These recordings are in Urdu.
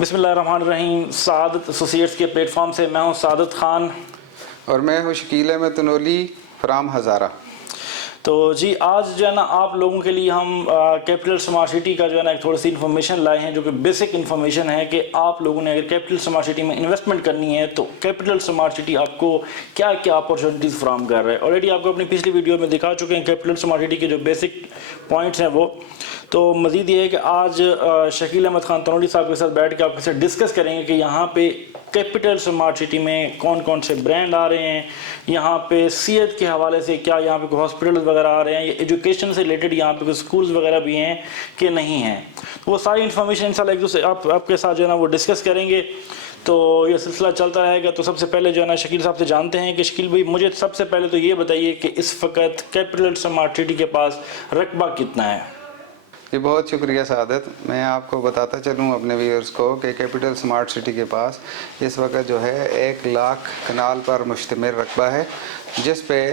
بسم اللہ الرحمن الرحیم. سعادت ایسوسیٹس کے پلیٹ فارم سے میں ہوں سعادت خان اور میں ہوں شکیل احمد تنولی فرام ہزارہ. تو جی آج جو ہے نا آپ لوگوں کے لیے ہم کیپٹل سمارٹ سٹی کا جو ہے نا ایک تھوڑی سی انفارمیشن لائے ہیں جو کہ بیسک انفارمیشن ہے کہ آپ لوگوں نے اگر کیپٹل سمارٹ سٹی میں انویسٹمنٹ کرنی ہے تو کیپٹل سمارٹ سٹی آپ کو کیا کیا اپورچونیٹیز فراہم کر رہا ہے. آلریڈی آپ کو اپنی پچھلی ویڈیو میں دکھا چکے ہیں کیپٹل سمارٹ سٹی کے جو بیسک پوائنٹس ہیں وہ. تو مزید یہ ہے کہ آج شکیل احمد خان تنولی صاحب کے ساتھ بیٹھ کے آپ کے ساتھ ڈسکس کریں گے کہ یہاں پہ کیپٹل سمارٹ سٹی میں کون کون سے برانڈ آ رہے ہیں, یہاں پہ صحت کے حوالے سے کیا یہاں پہ کوئی ہاسپٹلز وغیرہ آ رہے ہیں, یا ایجوکیشن سے ریلیٹڈ یہاں پہ کوئی سکولز وغیرہ بھی ہیں کہ نہیں ہیں. وہ ساری انفارمیشن انشاءاللہ ایک دوسرے آپ کے ساتھ جو ہے نا وہ ڈسکس کریں گے. تو یہ سلسلہ چلتا رہے گا. تو سب سے پہلے جو ہے نا شکیل صاحب سے جانتے ہیں کہ شکیل بھائی مجھے سب سے پہلے تو یہ بتائیے کہ اس وقت کیپٹل سمارٹ سٹی کے پاس رقبہ کتنا ہے؟ جی بہت شکریہ سعادت. میں آپ کو بتاتا چلوں اپنے ویورز کو کہ کیپٹل سمارٹ سٹی کے پاس اس وقت جو ہے 1,00,000 کنال پر مشتمل رقبہ ہے جس پہ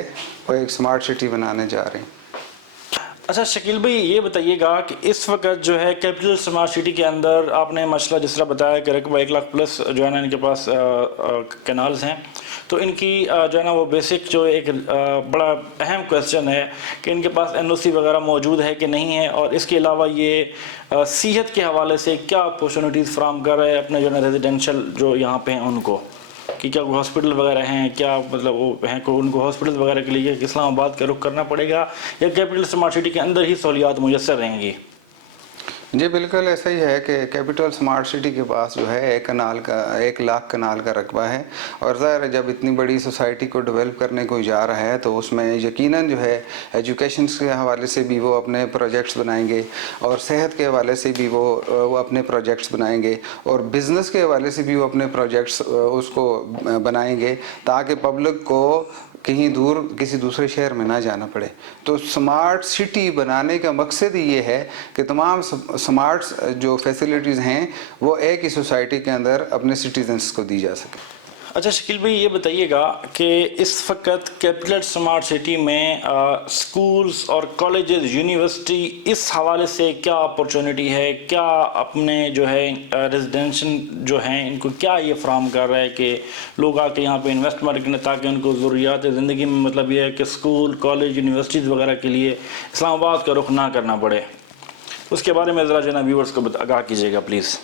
وہ ایک سمارٹ سٹی بنانے جا رہے ہیں. اچھا شکیل بھائی یہ بتائیے گا کہ اس وقت جو ہے کیپٹل سمارٹ سٹی کے اندر آپ نے ماشاءاللہ جس طرح بتایا کہ رقبہ 1,00,000 پلس جو ہے نا ان کے پاس کینالز ہیں, تو ان کی جو ہے نا وہ بیسک جو ایک بڑا اہم کویسچن ہے کہ ان کے پاس NOC وغیرہ موجود ہے کہ نہیں ہے, اور اس کے علاوہ یہ صحت کے حوالے سے کیا اپورچونیٹیز فراہم کر رہے ہیں اپنے جو ہے نا ریزیڈینشل جو یہاں پہ ہیں ان کو, کہ کیا ہاسپٹل وغیرہ ہیں, کیا مطلب وہ ہیں کو ان کو ہاسپٹل وغیرہ کے لیے اسلام آباد کا رخ کرنا پڑے گا یا کیپٹل سمارٹ سٹی کے اندر ہی سہولیات میسر رہیں گی؟ جی بالکل ایسا ہی ہے کہ کیپٹل سمارٹ سٹی کے پاس جو ہے 1,00,000 کنال کا رقبہ ہے, اور ظاہر ہے جب اتنی بڑی سوسائٹی کو ڈیولپ کرنے کو جا رہا ہے تو اس میں یقیناً جو ہے ایجوکیشنس کے حوالے سے بھی وہ اپنے پروجیکٹس بنائیں گے, اور صحت کے حوالے سے بھی وہ اپنے پروجیکٹس بنائیں گے, اور بزنس کے حوالے سے بھی وہ اپنے پروجیکٹس اس کو بنائیں گے تاکہ پبلک کو کہیں دور کسی دوسرے شہر میں نہ جانا پڑے. تو سمارٹ سٹی بنانے کا مقصد ہی یہ ہے کہ تمام سمارٹ جو فیسلٹیز ہیں وہ ایک ہی سوسائٹی کے اندر اپنے سٹیزنس کو دی جا سکے. اچھا شکیل بھائی یہ بتائیے گا کہ اس وقت کیپٹل سمارٹ سٹی میں سکولز اور کالجز یونیورسٹی اس حوالے سے کیا اپورچونٹی ہے, کیا اپنے جو ہے ریزیڈینشل جو ہیں ان کو کیا یہ فراہم کر رہا ہے کہ لوگ آ کے یہاں پہ انویسٹمنٹ کریں تاکہ ان کو ضروریات زندگی میں مطلب یہ ہے کہ سکول کالج یونیورسٹیز وغیرہ کے لیے اسلام آباد کا رخ نہ کرنا پڑے. اس کے بارے میں ذرا جو ہے نا ویورز کو آگاہ کیجیے گا پلیز.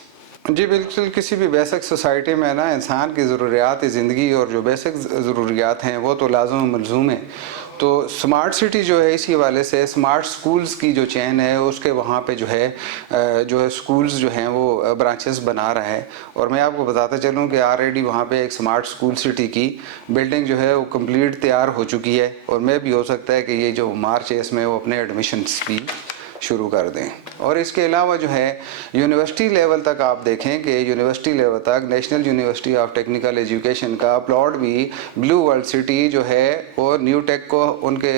جی بالکل. کسی بھی بیسک سوسائٹی میں نا انسان کی ضروریات زندگی اور جو بیسک ضروریات ہیں وہ تو لازم و ملزوم ہیں. تو سمارٹ سٹی جو ہے اسی حوالے سے سمارٹ سکولز کی جو چین ہے اس کے وہاں پہ جو ہے سکولز جو ہیں وہ برانچز بنا رہا ہے. اور میں آپ کو بتاتا چلوں کہ آلریڈی وہاں پہ ایک سمارٹ سکول سٹی کی بلڈنگ جو ہے وہ کمپلیٹ تیار ہو چکی ہے, اور میں بھی ہو سکتا ہے کہ یہ جو مارچ ہے اس میں وہ اپنے ایڈمیشنز بھی شروع کر دیں. اور اس کے علاوہ جو ہے یونیورسٹی لیول تک آپ دیکھیں کہ یونیورسٹی لیول تک national university of technical education کا پلاٹ بھی بلو ورلڈ سٹی جو ہے وہ نیو ٹیک کو ان کے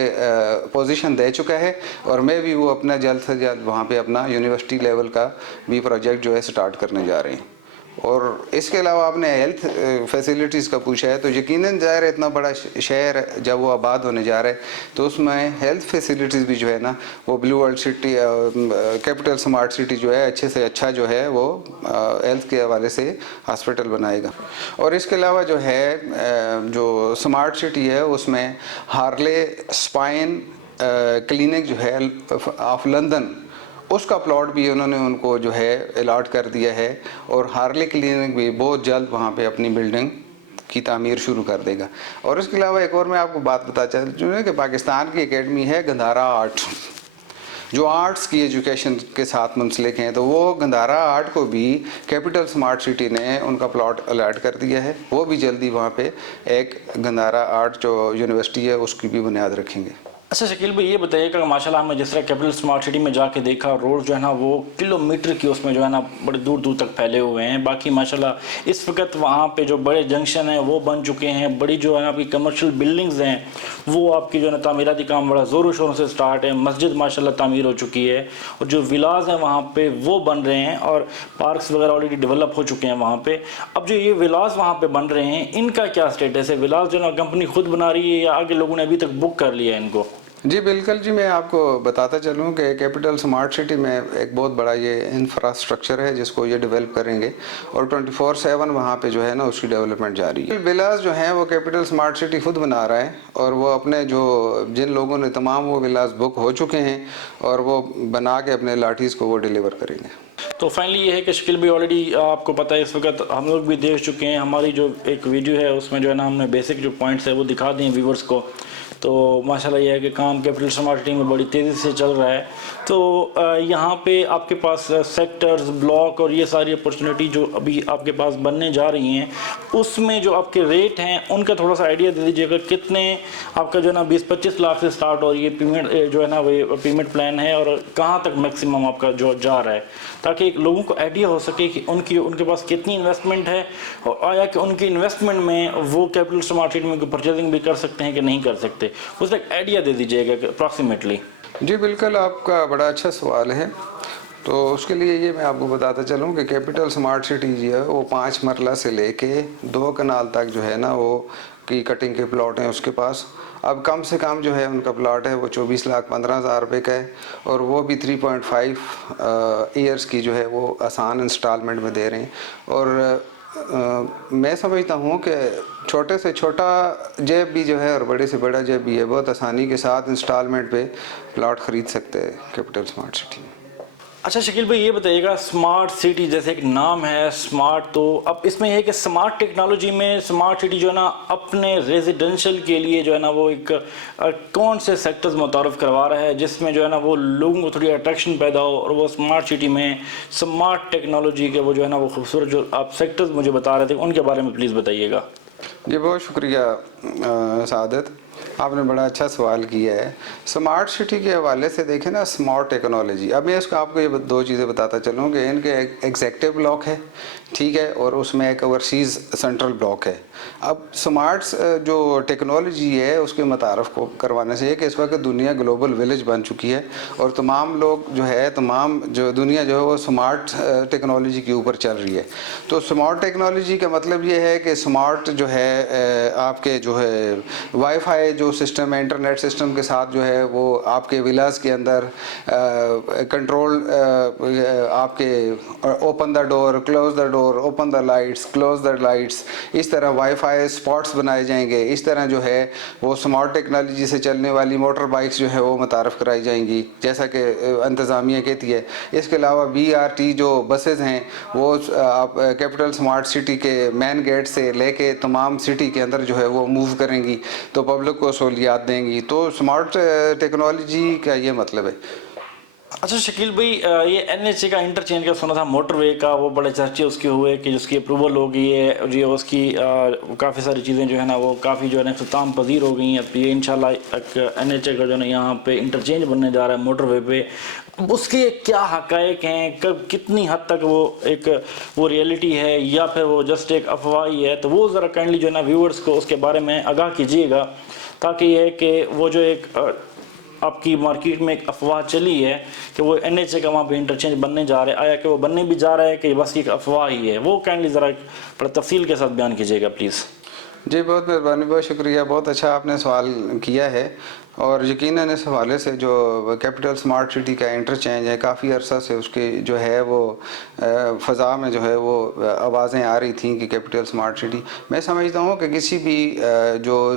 پوزیشن دے چکا ہے, اور میں بھی وہ اپنا جلد سے جلد وہاں پہ اپنا یونیورسٹی لیول کا بھی پروجیکٹ جو ہے سٹارٹ کرنے جا رہے ہیں. اور اس کے علاوہ آپ نے ہیلتھ فیسلٹیز کا پوچھا ہے, تو یقیناً ظاہر ہے اتنا بڑا شہر جب وہ آباد ہونے جا رہا ہے تو اس میں ہیلتھ فیسلٹیز بھی جو ہے نا وہ blue world city capital smart city جو ہے اچھے سے اچھا جو ہے وہ ہیلتھ کے حوالے سے ہاسپٹل بنائے گا. اور اس کے علاوہ جو ہے جو سمارٹ سٹی ہے اس میں ہارلے اسپائن کلینک جو ہے آف لندن اس کا پلاٹ بھی انہوں نے ان کو جو ہے الاٹ کر دیا ہے, اور ہارلے کلینک بھی بہت جلد وہاں پہ اپنی بلڈنگ کی تعمیر شروع کر دے گا. اور اس کے علاوہ ایک اور میں آپ کو بات بتا چلوں کہ پاکستان کی اکیڈمی ہے گندھارا آرٹ, جو آرٹس کی ایجوکیشن کے ساتھ منسلک ہیں, تو وہ گندھارا آرٹ کو بھی کیپٹل سمارٹ سٹی نے ان کا پلاٹ الاٹ کر دیا ہے. وہ بھی جلدی وہاں پہ ایک گندھارا آرٹ جو یونیورسٹی ہے اس کی بھی بنیاد رکھیں گے. اچھا شکیل بھائی یہ بتائیے کہ ماشاءاللہ ہم نے جس طرح کیپٹل سمارٹ سٹی میں جا کے دیکھا روڈ جو ہے نا وہ کلومیٹر کی اس میں جو ہے نا بڑے دور دور تک پھیلے ہوئے ہیں. باقی ماشاءاللہ اس وقت وہاں پہ جو بڑے جنکشن ہیں وہ بن چکے ہیں, بڑی جو ہے نا آپ کی کمرشل بلڈنگز ہیں وہ آپ کی جو ہے نا تعمیراتی کام بڑا زور و شور سے سٹارٹ ہے. مسجد ماشاءاللہ تعمیر ہو چکی ہے, اور جو ولاز ہیں وہاں پہ وہ بن رہے ہیں, اور پارکس وغیرہ آلریڈی ڈیولپ ہو چکے ہیں وہاں پہ. اب جو یہ ولاز وہاں پہ بن رہے ہیں ان کا کیا سٹیٹس ہے؟ ولاز جو ہے نا کمپنی خود بنا رہی ہے یا آگے لوگوں نے ابھی تک بک کر لیا ہے ان کو؟ جی بالکل جی، میں آپ کو بتاتا چلوں کہ کیپٹل سمارٹ سٹی میں ایک بہت بڑا یہ انفراسٹرکچر ہے جس کو یہ ڈیولپ کریں گے، اور 24/7 وہاں پہ جو ہے نا اس کی ڈیولپمنٹ جاری ہے۔ ولاز جو ہیں وہ کیپٹل سمارٹ سٹی خود بنا رہا ہے، اور وہ اپنے جن لوگوں نے تمام وہ ولاز بک ہو چکے ہیں، اور وہ بنا کے اپنے لاٹھیز کو وہ ڈیلیور کریں گے۔ تو فائنلی یہ ہے کہ شکیل بھی آلریڈی آپ کو پتہ ہے اس وقت ہم لوگ بھی دیکھ چکے ہیں، ہماری جو ایک ویڈیو ہے اس میں جو ہے نا ہم نے بیسک جو پوائنٹس ہے وہ دکھا دیں ویورز کو۔ تو ماشاءاللہ یہ ہے کہ کام کیپٹل سمارٹ سٹی میں بڑی تیزی سے چل رہا ہے۔ تو یہاں پہ آپ کے پاس سیکٹرز، بلاک اور یہ ساری اپورچونیٹی جو ابھی آپ کے پاس بننے جا رہی ہیں، اس میں جو آپ کے ریٹ ہیں ان کا تھوڑا سا آئیڈیا دے دیجیے گا، کتنے آپ کا جو ہے نا 20-25 لاکھ سے سٹارٹ اور یہ پیمنٹ جو ہے نا وہ پیمنٹ پلان ہے، اور کہاں تک میکسیمم آپ کا جو جا رہا ہے، تاکہ لوگوں کو آئیڈیا ہو سکے کہ ان کے پاس کتنی انویسٹمنٹ ہے، اور آیا کہ ان کی انویسٹمنٹ میں وہ کیپٹل سمارٹ سٹی میں پرچیزنگ بھی کر سکتے ہیں کہ نہیں کر سکتے، اس کا ایک آئیڈیا دے دیجیے گا اپروکسیمیٹلی۔ جی بالکل، آپ کا بڑا اچھا سوال ہے۔ تو اس کے لیے یہ میں آپ کو بتاتا چلوں کہ کیپٹل سمارٹ سٹی جو ہے وہ 5 مرلہ سے لے کے 2 کنال تک جو ہے نا وہ کی کٹنگ کے پلاٹ ہیں اس کے پاس۔ اب کم سے کم جو ہے ان کا پلاٹ ہے وہ 24,15,000 روپے کا ہے، اور وہ بھی 3.5 ایئرس کی جو ہے وہ آسان انسٹالمنٹ میں دے رہے ہیں۔ اور میں سمجھتا ہوں کہ چھوٹے سے چھوٹا جیب بھی جو ہے اور بڑے سے بڑا جیب بھی ہے بہت آسانی کے ساتھ انسٹالمنٹ پہ پلاٹ خرید سکتے ہیں کیپٹل سمارٹ سٹی میں۔ اچھا شکیل بھائی یہ بتائیے گا، سمارٹ سٹی جیسے ایک نام ہے سمارٹ، تو اب اس میں یہ ہے کہ سمارٹ ٹیکنالوجی میں سمارٹ سٹی جو ہے نا اپنے ریزیڈنشل کے لیے جو ہے نا وہ ایک کون سے سیکٹرز متعارف کروا رہا ہے جس میں جو ہے نا وہ لوگوں کو تھوڑی اٹریکشن پیدا ہو، اور وہ سمارٹ سٹی میں سمارٹ ٹیکنالوجی کے وہ جو ہے نا وہ خوبصورت جو آپ سیکٹرز مجھے بتا رہے تھے ان کے بارے میں پلیز بتائیے گا۔ جی بہت شکریہ سعادت، آپ نے بڑا اچھا سوال کیا ہے۔ سمارٹ سٹی کے حوالے سے دیکھیں نا، سمارٹ ٹیکنالوجی، اب میں اس کو آپ کو یہ 2 چیزیں بتاتا چلوں کہ ان کے ایگزیکٹو بلاک ہے، ٹھیک ہے، اور اس میں ایک اوورسیز سینٹرل بلاک ہے۔ اب سمارٹ جو ٹیکنالوجی ہے اس کے متعارف کو کروانے سے یہ کہ اس وقت دنیا گلوبل ولیج بن چکی ہے، اور تمام لوگ جو ہے جو دنیا جو ہے وہ سمارٹ ٹیکنالوجی کے اوپر چل رہی ہے۔ تو سمارٹ ٹیکنالوجی کا مطلب یہ ہے کہ سمارٹ جو ہے آپ کے جو ہے وائی فائی جو سسٹم ہے، انٹرنیٹ سسٹم کے ساتھ جو ہے وہ آپ کے ولاز کے اندر کنٹرول، آپ کے open the door, close the door, open the lights, close the lights, اس طرح وائی فائی اسپاٹس بنائے جائیں گے۔ اس طرح جو ہے وہ سمارٹ ٹیکنالوجی سے چلنے والی موٹر بائکس جو ہے وہ متعارف کرائی جائیں گی جیسا کہ انتظامیہ کہتی ہے۔ اس کے علاوہ BRT جو بسز ہیں وہ آپ کیپٹل سمارٹ سٹی کے مین گیٹ سے لے کے تمام سٹی کے اندر جو ہے وہ موو کریں گی، تو پبلک کو سہولیات دیں گی۔ تو سمارٹ ٹیکنالوجی کا یہ مطلب ہے۔ اچھا شکیل بھائی، یہ NHA کا انٹرچینج کا سنا تھا موٹر وے کا، وہ بڑے چرچے اس کے ہوئے کہ جس کی اپروول ہو گئی ہے جی، اس کی کافی ساری چیزیں جو ہے نا وہ کافی جو ہے نا اختتام پذیر ہو گئی ہیں۔ اب یہ انشاءاللہ ایک NHA کا جو ہے نا یہاں پہ انٹرچینج بننے جا رہا ہے موٹر وے پہ، اس کے کیا حقائق ہیں، کتنی حد تک وہ ریئلٹی ہے یا پھر وہ جسٹ ایک افواہ ہی ہے، تو وہ ذرا کائنڈلی جو ہے نا ویورز کو اس کے بارے میں آگاہ کیجیے گا، تاکہ یہ ہے کہ وہ جو ایک آپ کی مارکیٹ میں ایک افواہ چلی ہے کہ وہ NHA کا وہاں پہ انٹرچینج بننے جا رہا ہے، آیا کہ وہ بننے بھی جا رہا ہے کہ بس ایک افواہ ہی ہے، وہ کائنڈلی ذرا بڑا تفصیل کے ساتھ بیان کیجیے گا پلیز۔ جی بہت مہربانی، بہت شکریہ، بہت اچھا آپ نے سوال کیا ہے۔ اور یقیناً اس حوالے سے جو کیپٹل سمارٹ سٹی کا انٹرچینج ہے، کافی عرصہ سے اس کی جو ہے وہ فضا میں جو ہے وہ آوازیں آ رہی تھیں کہ کیپٹل سمارٹ سٹی۔ میں سمجھتا ہوں کہ کسی بھی جو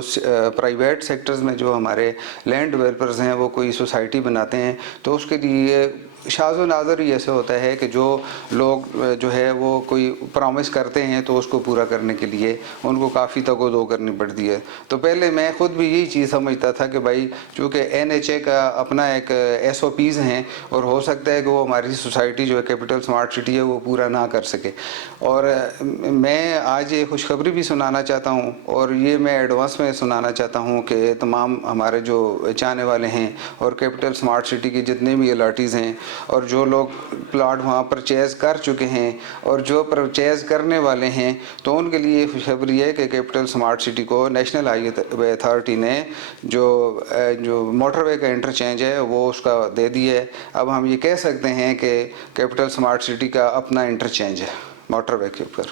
پرائیویٹ سیکٹرز میں جو ہمارے لینڈ ڈیولپرز ہیں وہ کوئی سوسائٹی بناتے ہیں تو اس کے لیے شاذ و نادر ہی ایسے ہوتا ہے کہ جو لوگ جو ہے وہ کوئی پرامس کرتے ہیں تو اس کو پورا کرنے کے لیے ان کو کافی تگ و دو کرنی پڑتی ہے۔ تو پہلے میں خود بھی یہی چیز سمجھتا تھا کہ بھائی چونکہ NHA کا اپنا ایک SOPs ہیں اور ہو سکتا ہے کہ وہ ہماری سوسائٹی جو ہے کیپٹل سمارٹ سٹی ہے وہ پورا نہ کر سکے۔ اور میں آج یہ خوشخبری بھی سنانا چاہتا ہوں، اور یہ میں ایڈوانس میں سنانا چاہتا ہوں کہ تمام ہمارے جو چاہنے والے ہیں اور کیپٹل سمارٹ سٹی کی جتنے بھی الاٹیز ہیں اور جو لوگ پلاٹ وہاں پرچیز کر چکے ہیں اور جو پرچیز کرنے والے ہیں، تو ان کے لیے خوشخبری ہے کہ کیپٹل سمارٹ سٹی کو نیشنل ہائی وے اتھارٹی نے جو موٹر وے کا انٹرچینج ہے وہ اس کا دے دی ہے۔ اب ہم یہ کہہ سکتے ہیں کہ کیپٹل سمارٹ سٹی کا اپنا انٹرچینج ہے موٹر وے کے اوپر۔